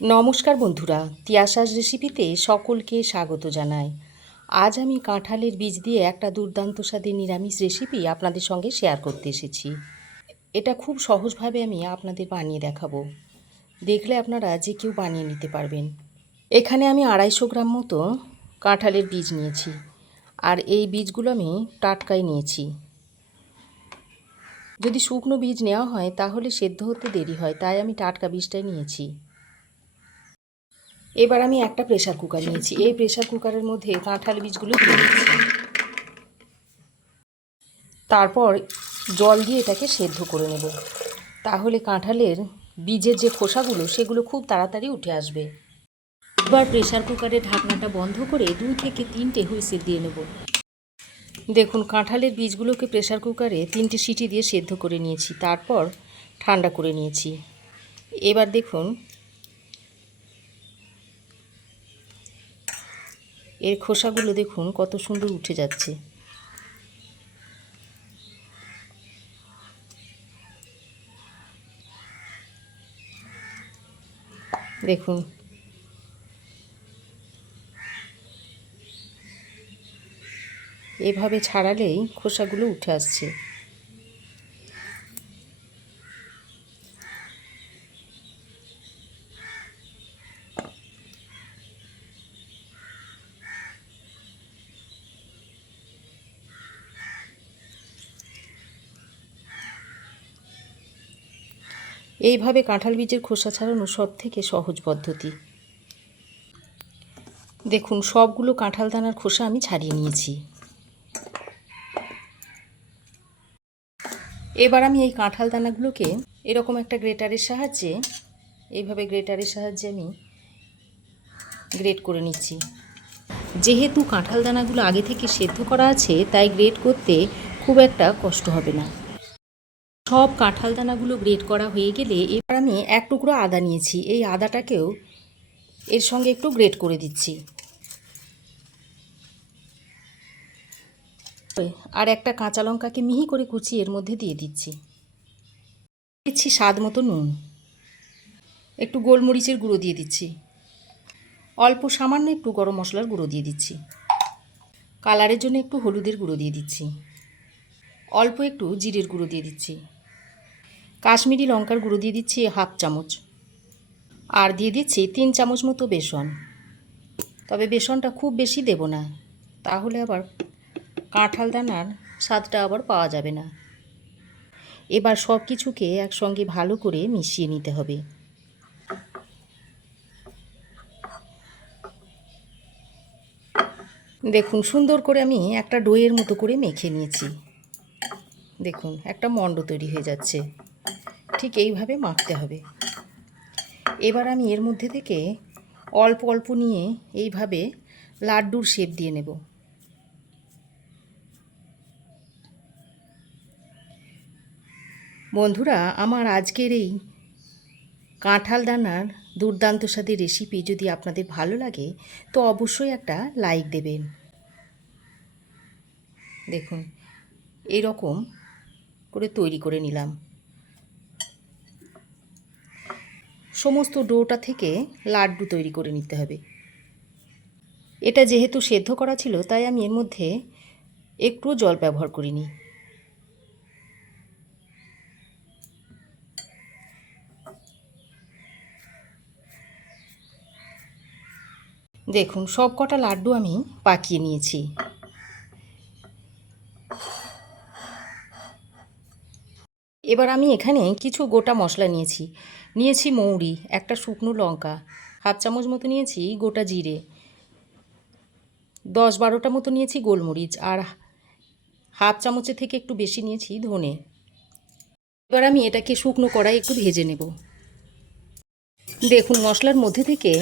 নমস্কার বন্ধুরা, তিয়াসার রেসিপিতে সকলকে স্বাগত জানাই। আজ আমি কাঁঠালের বীজ দিয়ে একটা দুর্দান্ত স্বাদের নিরামিষ রেসিপি আপনাদের সঙ্গে শেয়ার করতে এসেছি। এটা খুব সহজভাবে আমি আপনাদের বানিয়ে দেখাবো। দেখলে আপনারা যে কেউ বানিয়ে নিতে পারবেন। এখানে আমি 250 গ্রাম মতো কাঁঠালের বীজ নিয়েছি, আর এই বীজগুলো আমি টাটকাই নিয়েছি। যদি শুকনো বীজ নেওয়া হয় তাহলে সেদ্ধ হতে দেরি হয়, তাই আমি টাটকা বীজটাই নিয়েছি। এবার আমি একটা প্রেসার কুকার নিয়েছি। এই প্রেসার কুকারের মধ্যে কাঁঠাল বীজগুলো দিয়ে দিচ্ছি। তারপর জল দিয়ে এটাকে সেদ্ধ করে নেব। তাহলে কাঁঠালের বীজের যে খোসাগুলো সেগুলো খুব তাড়াতাড়ি উঠে আসবে। এবার প্রেসার কুকারের ঢাকনাটা বন্ধ করে 2 থেকে 3টে হুইসেল দিয়ে নেব। দেখুন, কাঁঠালের বীজগুলোকে প্রেসার কুকারে 3টে সিটি দিয়ে সেদ্ধ করে নিয়েছি, তারপর ঠান্ডা করে নিয়েছি। এবার দেখুন, এর খোসাগুলো দেখুন কত সুন্দর উঠে যাচ্ছে। দেখুন, এভাবে ছাড়ালেই খোসাগুলো উঠে আসছে। এইভাবে কাঁঠাল বীজের খোসা ছাড়ানো সবথেকে সহজ পদ্ধতি। দেখুন, সবগুলো কাঁঠাল দানার খোসা আমি ছাড়িয়ে নিয়েছি। এবার আমি এই কাঁঠাল দানাগুলোকে এরকম একটা গ্রেটারের সাহায্যে আমি গ্রেট করে নিচ্ছি। যেহেতু কাঁঠাল দানাগুলো আগে থেকে সেদ্ধ করা আছে, তাই গ্রেট করতে খুব একটা কষ্ট হবে না। সব কাঁঠাল দানাগুলো গ্রেট করা হয়ে গেলে এবার আমি 1 টুকরো আদা নিয়েছি। এই আদাটাকেও এর সঙ্গে একটু গ্রেট করে দিচ্ছি। আর একটা কাঁচা লঙ্কাকে মিহি করে কুচিয়ে এর মধ্যে দিয়ে দিচ্ছি। দিচ্ছি স্বাদ মতো নুন, একটু গোলমরিচের গুঁড়ো দিয়ে দিচ্ছি, অল্প সামান্য একটু গরম মশলার গুঁড়ো দিয়ে দিচ্ছি, কালারের জন্য একটু হলুদের গুঁড়ো দিয়ে দিচ্ছি, অল্প একটু জিরের গুঁড়ো দিয়ে দিচ্ছি, কাশ্মীরি লঙ্কার গুঁড়ো দিয়ে দিচ্ছি 1/2 চামচ, আর দিয়ে দিচ্ছি 3 চামচ মতো বেসন। তবে বেসনটা খুব বেশি দেব না, তাহলে আবার কাঁঠাল দানার স্বাদটা আবার পাওয়া যাবে না। এবার সব কিছুকে একসঙ্গে ভালো করে মিশিয়ে নিতে হবে। দেখুন, সুন্দর করে আমি একটা ডোয়ের মতো করে মেখে নিয়েছি। দেখুন, একটা মণ্ড তৈরি হয়ে যাচ্ছে। ঠিক এইভাবে মাখতে হবে। এবার আমি এর মধ্যে থেকে অল্প অল্প নিয়ে এইভাবে লাড্ডুর শেপ দিয়ে নেব। বন্ধুরা, আমার আজকের এই কাঁঠাল দানার দুর্দান্ত স্বাদের রেসিপি যদি আপনাদের ভালো লাগে তো অবশ্যই একটা লাইক দেবেন। দেখুন, এরকম করে তৈরি করে নিলাম। সমস্ত ডোটা থেকে লাড্ডু তৈরি করে নিতে হবে। এটা যেহেতু সেদ্ধ করা ছিল, তাই আমি এর মধ্যে একটু জল ব্যবহার করিনি। দেখুন, সব কটা লাড্ডু আমি পাকিয়ে নিয়েছি। এবার আমি এখানে কিছু গোটা মশলা নিয়েছি মৌরি, একটা শুকনো লঙ্কা, 1/2 চামচ মতো নিয়েছি গোটা জিরে, 10-12টা মতো নিয়েছি গোলমরিচ, আর 1/2 চামচের থেকে একটু বেশি নিয়েছি ধনে। এবার আমি এটাকে শুকনো কড়াই একটু ভেজে নেব। দেখুন, মশলার মধ্যে থেকে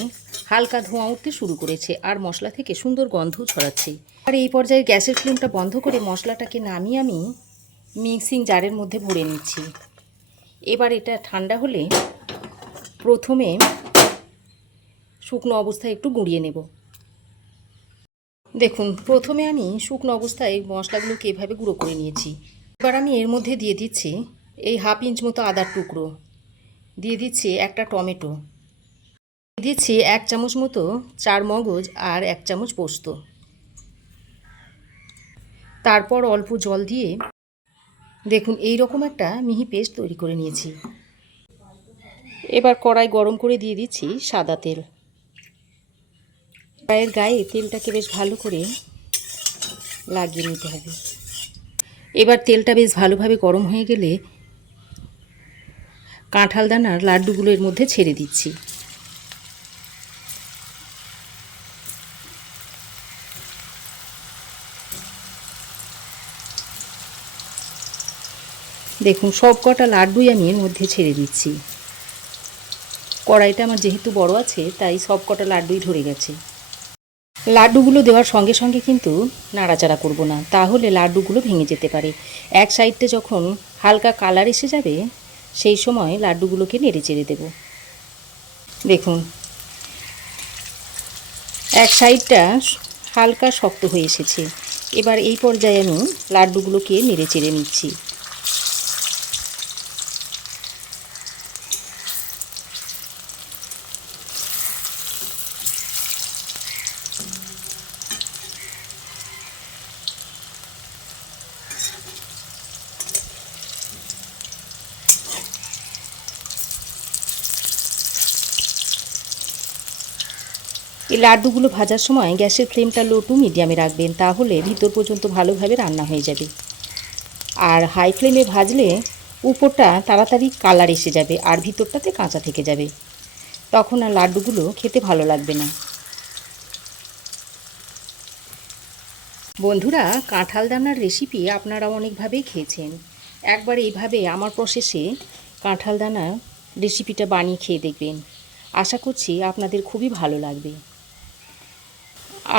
হালকা ধোঁয়া উঠতে শুরু করেছে, আর মশলা থেকে সুন্দর গন্ধ ছড়াচ্ছে। আর এই পর্যায়ে গ্যাসের ফ্লেমটা বন্ধ করে মশলাটাকে নামিয়ে আমি মিক্সিং জারের মধ্যে ভরে নিচ্ছি। এবার এটা ঠান্ডা হলে প্রথমে শুকনো অবস্থায় একটু গুঁড়িয়ে নেব। দেখুন, প্রথমে আমি শুকনো অবস্থায় মশলাগুলোকে এভাবে গুঁড়ো করে নিয়েছি। এবার আমি এর মধ্যে দিয়ে দিচ্ছি এই 1/2 ইঞ্চ মতো আদার টুকরো, দিয়ে দিচ্ছি একটা টমেটো, দিচ্ছি 1 চামচ মতো চার মগজ আর 1 চামচ পোস্ত। তারপর অল্প জল দিয়ে দেখুন এই রকম একটা মিহি পেস্ট তৈরি করে নিয়েছি। এবার কড়াই গরম করে দিয়ে দিচ্ছি সাদা তেল। কড়াইয়ের গায়ে তেলটাকে বেশ ভালো করে লাগিয়ে নিতে হবে। এবার তেলটা বেশ ভালোভাবে গরম হয়ে গেলে কাঁঠাল দানার লাড্ডুগুলো এর মধ্যে ছেড়ে দিচ্ছি। দেখুন সব কটা লাড্ডুই আমি এর মধ্যে ছেড়ে দিচ্ছি। কড়াইটা আমার যেহেতু বড় আছে তাই সব কটা লাড্ডুই ধরে গেছে। লাড্ডুগুলো দেওয়ার সঙ্গে সঙ্গে কিন্তু নাড়াচাড়া করব না, তাহলে লাড্ডুগুলো ভেঙে যেতে পারে। এক সাইডটা যখন হালকা কালার এসে যাবে সেই সময় লাড্ডুগুলোকে নেড়ে চেড়ে দেব। দেখুন এক সাইডটা হালকা শক্ত হয়ে এসেছে। এবার এই পর্যায়ে আমি লাড্ডুগুলোকে নেড়ে চেড়ে নিচ্ছি। এই লাড্ডুগুলো ভাজার সময় গ্যাসের ফ্লেমটা লো টু মিডিয়ামে রাখবেন, তাহলে ভিতর পর্যন্ত ভালোভাবে রান্না হয়ে যাবে। আর হাই ফ্লেমে ভাজলে উপরটা তাড়াতাড়ি কালার এসে যাবে আর ভিতরটাতে কাঁচা থেকে যাবে, তখন আর লাড্ডুগুলো খেতে ভালো লাগবে না। বন্ধুরা, কাঁঠাল দানার রেসিপি আপনারা অনেকভাবেই খেয়েছেন। একবার এইভাবে আমার প্রসেসে কাঁঠাল দানার রেসিপিটা বানিয়ে খেয়ে দেখবেন। আশা করছি আপনাদের খুবই ভালো লাগবে।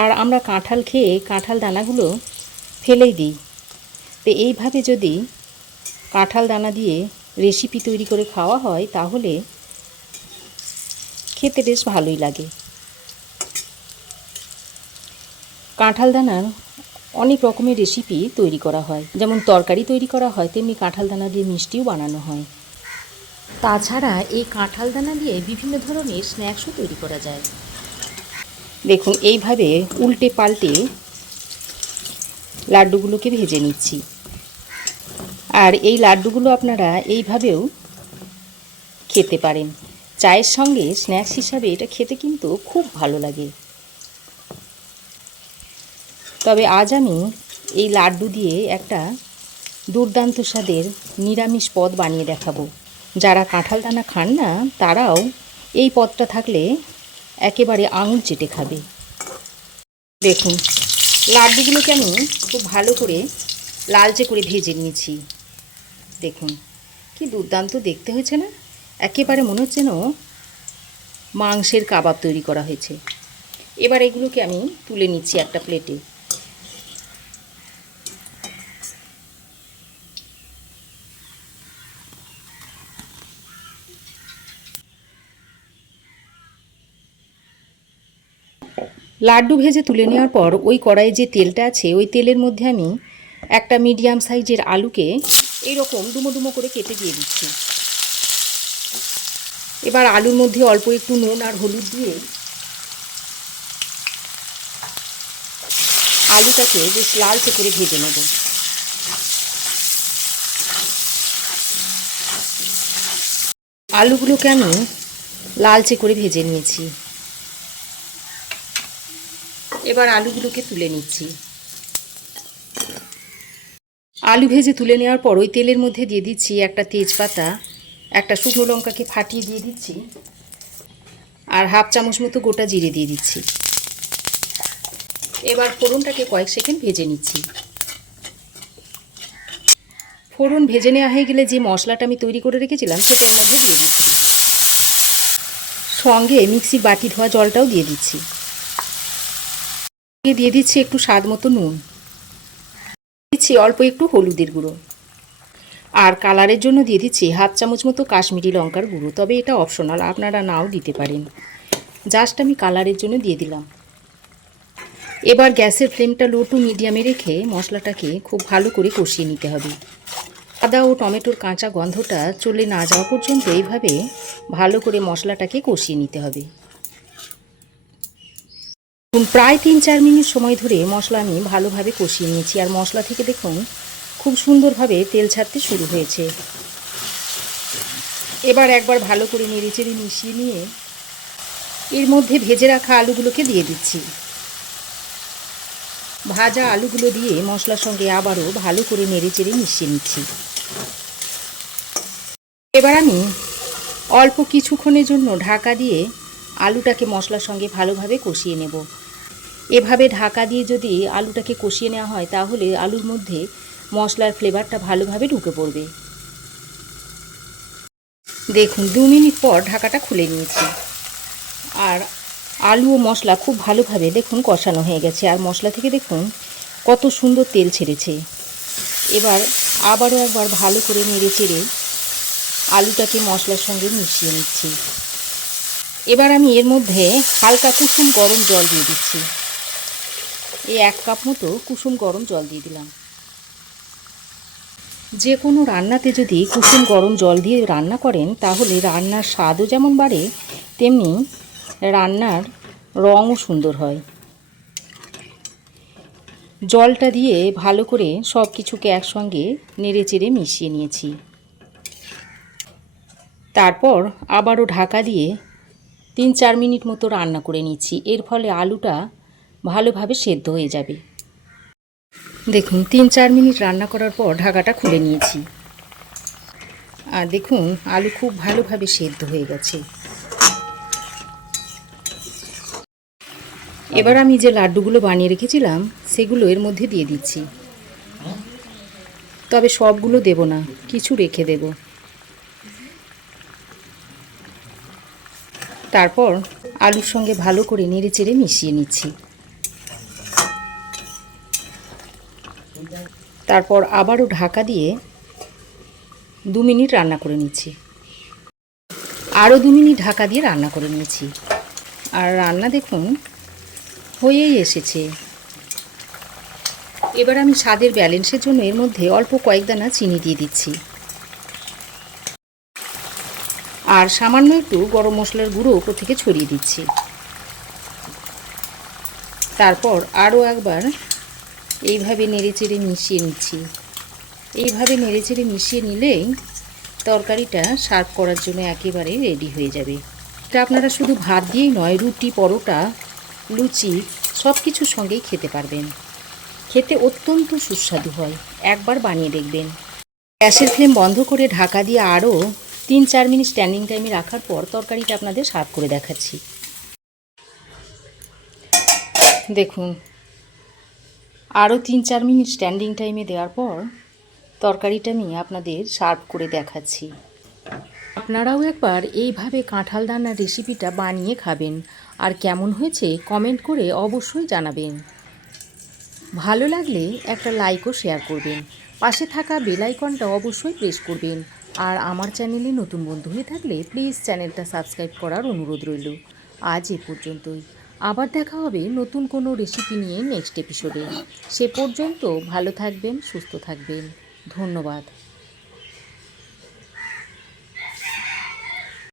আর আমরা কাঁঠাল খেয়ে কাঁঠাল দানাগুলো ফেলেই দিই, তো এইভাবে যদি কাঁঠাল দানা দিয়ে রেসিপি তৈরি করে খাওয়া হয় তাহলে খেতে বেশ ভালোই লাগে। কাঁঠাল দানার অনেক রকমের রেসিপি তৈরি করা হয়, যেমন তরকারি তৈরি করা হয় তেমনি কাঁঠাল দানা দিয়ে মিষ্টিও বানানো হয়। তাছাড়া এই কাঁঠাল দানা দিয়ে বিভিন্ন ধরনের স্ন্যাক্সও তৈরি করা যায়। দেখুন এইভাবে উল্টে পাল্টে লাড্ডুগুলোকে ভেজে নিচ্ছি। আর এই লাড্ডুগুলো আপনারা এইভাবেও খেতে পারেন। চায়ের সঙ্গে স্ন্যাক্স হিসাবে এটা খেতে কিন্তু খুব ভালো লাগে। তবে আজ আমি এই লাড্ডু দিয়ে একটা দুর্দান্ত স্বাদের নিরামিষ পদ বানিয়ে দেখাবো। যারা কাঁঠাল দানা খান না তারাও এই পদটা থাকলে একেবারে আঙুল চেটে খাবে। দেখুন লাড্ডুগুলোকে আমি খুব ভালো করে লালচে করে ভেজে নিয়েছি। দেখুন কি দুর্দান্ত দেখতে হয়েছে না? একেবারে মনে হচ্ছে যেন মাংসের কাবাব তৈরি করা হয়েছে। এবার এগুলোকে আমি তুলে নিচ্ছি একটা প্লেটে। লাড্ডু ভেজে তুলে নেওয়ার পর ওই কড়াইয়ে যে তেলটা আছে ওই তেলের মধ্যে আমি একটা মিডিয়াম সাইজের আলুকে এইরকম ডুমো ডুমো করে কেটে দিয়ে দিচ্ছি। এবার আলুর মধ্যে অল্প একটু নুন আর হলুদ দিয়ে আলুটাকে বেশ লালচে করে ভেজে নেব। আলুগুলোকে আমি লালচে করে ভেজে নিয়েছি। এবার আলুগুলোকে তুলে নিচ্ছি। আলু ভেজে তুলে নেওয়ার পর ওই তেলের মধ্যে দিয়ে দিচ্ছি একটা তেজপাতা, একটা শুকনো লঙ্কাকে ফাটিয়ে দিয়ে দিচ্ছি আর হাফ চামচ মতো গোটা জিরে দিয়ে দিচ্ছি। এবার ফোড়নটাকে কয়েক সেকেন্ড ভেজে নিচ্ছি। ফোড়ন ভেজে নেওয়া হয়ে গেলে যে মশলাটা আমি তৈরি করে রেখেছিলাম সেটার মধ্যে দিয়ে দিচ্ছি। সঙ্গে মিক্সির বাটি ধোয়া জলটাও দিয়ে দিচ্ছি। দিয়ে দিচ্ছি একটু স্বাদ মতো নুন, দিচ্ছি অল্প একটু হলুদের গুঁড়ো আর কালারের জন্য দিয়ে দিচ্ছি হাফ চামচ মতো কাশ্মীরি লঙ্কার গুঁড়ো। তবে এটা অপশনাল, আপনারা নাও দিতে পারেন, জাস্ট আমি কালারের জন্য দিয়ে দিলাম। এবার গ্যাসের ফ্লেমটা লো টু মিডিয়ামে রেখে মশলাটাকে খুব ভালো করে কষিয়ে নিতে হবে। আদা ও টমেটোর কাঁচা গন্ধটা চলে না যাওয়া পর্যন্ত এইভাবে ভালো করে মশলাটাকে কষিয়ে নিতে হবে। প্রায় 3-4 মিনিট সময় ধরে মশলা আমি ভালোভাবে কষিয়ে নিয়েছি, আর মশলা থেকে দেখুন খুব সুন্দরভাবে তেল ছাড়তে শুরু হয়েছে। এবার একবার ভালো করে নেড়েচেড়ে মিশিয়ে নিয়ে এর মধ্যে ভেজে রাখা আলুগুলোকে দিয়ে দিচ্ছি। ভাজা আলুগুলো দিয়ে মশলার সঙ্গে আবারও ভালো করে নেড়েচেড়ে মিশিয়ে নিচ্ছি। এবার আমি অল্প কিছুক্ষণের জন্য ঢাকা দিয়ে আলুটাকে মশলার সঙ্গে ভালোভাবে কষিয়ে নেব। এভাবে ঢাকা দিয়ে যদি আলুটাকে কষিয়ে নেওয়া হয় তাহলে আলুর মধ্যে মশলার ফ্লেভারটা ভালোভাবে ঢুকে পড়বে। দেখুন 2 মিনিট পর ঢাকাটা খুলে নিয়েছি, আর আলু ও মশলা খুব ভালোভাবে দেখুন কষানো হয়ে গেছে, আর মশলা থেকে দেখুন কত সুন্দর তেল ছেড়েছে। এবার আবারও একবার ভালো করে নেড়ে চেড়ে আলুটাকে মশলার সঙ্গে মিশিয়ে নিচ্ছি। এবার আমি এর মধ্যে হালকা কুসুম গরম জল দিয়ে দিচ্ছি। এই 1 কাপ মতো কুসুম গরম জল দিয়ে দিলাম। যে কোনো রান্নাতে যদি কুসুম গরম জল দিয়ে রান্না করেন তাহলে রান্নার স্বাদও যেমন বাড়ে, তেমনি রান্নার রঙও সুন্দর হয়। জলটা দিয়ে ভালো করে সব কিছুকে একসঙ্গে নেড়েচেড়ে মিশিয়ে নিয়েছি। তারপর আবারও ঢাকা দিয়ে 3-4 মিনিট মতো রান্না করে নিচ্ছি। এর ফলে আলুটা ভালোভাবে সেদ্ধ হয়ে যাবে। দেখুন 3-4 মিনিট রান্না করার পর ঢাকাটা খুলে নিয়েছি, আর দেখুন আলু খুব ভালোভাবে সেদ্ধ হয়ে গেছে। এবার আমি যে লাড্ডুগুলো বানিয়ে রেখেছিলাম সেগুলো এর মধ্যে দিয়ে দিচ্ছি, তবে সবগুলো দেব না, কিছু রেখে দেব। তারপর আলুর সঙ্গে ভালো করে নেড়েচেড়ে মিশিয়ে নিচ্ছি। তারপর আবারও ঢাকা দিয়ে 2 মিনিট রান্না করে নিচ্ছি। আরও 2 মিনিট ঢাকা দিয়ে রান্না করে নিয়েছি, আর রান্না দেখুন হয়েই এসেছে। এবার আমি স্বাদের ব্যালেন্সের জন্য এর মধ্যে অল্প কয়েক দানা চিনি দিয়ে দিচ্ছি, আর সামান্য একটু গরম মশলার গুঁড়ো উপর থেকে ছড়িয়ে দিচ্ছি। তারপর আরও একবার এইভাবে নেড়েচেড়ে মিশিয়ে নিচ্ছি। এইভাবে নেড়েচেড়ে মিশিয়ে নিলেই তরকারিটা সার্ভ করার জন্য একেবারে রেডি হয়ে যাবে। এটা আপনারা শুধু ভাত দিয়েই নয়, রুটি, পরোটা, লুচি সব কিছুর সঙ্গেই খেতে পারবেন। খেতে অত্যন্ত সুস্বাদু হয়, একবার বানিয়ে দেখবেন। গ্যাসের ফ্লেম বন্ধ করে ঢাকা দিয়ে আরও 3-4 মিনিট স্ট্যান্ডিং টাইমে রাখার পর তরকারিটা আপনাদের সার্ভ করে দেখাচ্ছি। দেখুন আরও 3-4 মিনিট স্ট্যান্ডিং টাইমে দেওয়ার পর তরকারিটা আমি আপনাদের সার্ভ করে দেখাচ্ছি। আপনারাও একবার এইভাবে কাঁঠাল রান্নার রেসিপিটা বানিয়ে খাবেন, আর কেমন হয়েছে কমেন্ট করে অবশ্যই জানাবেন। ভালো লাগলে একটা লাইক ও শেয়ার করবেন। পাশে থাকা বেল আইকনটা অবশ্যই প্রেস করবেন, আর আমার চ্যানেলে নতুন বন্ধু হয়ে থাকলে প্লিজ চ্যানেলটা সাবস্ক্রাইব করার অনুরোধ রইল। আজ এ পর্যন্তই। আবার দেখা হবে নতুন কোনো রেসিপি নিয়ে নেক্সট এপিসোডে। সে পর্যন্ত ভালো থাকবেন, সুস্থ থাকবেন। ধন্যবাদ।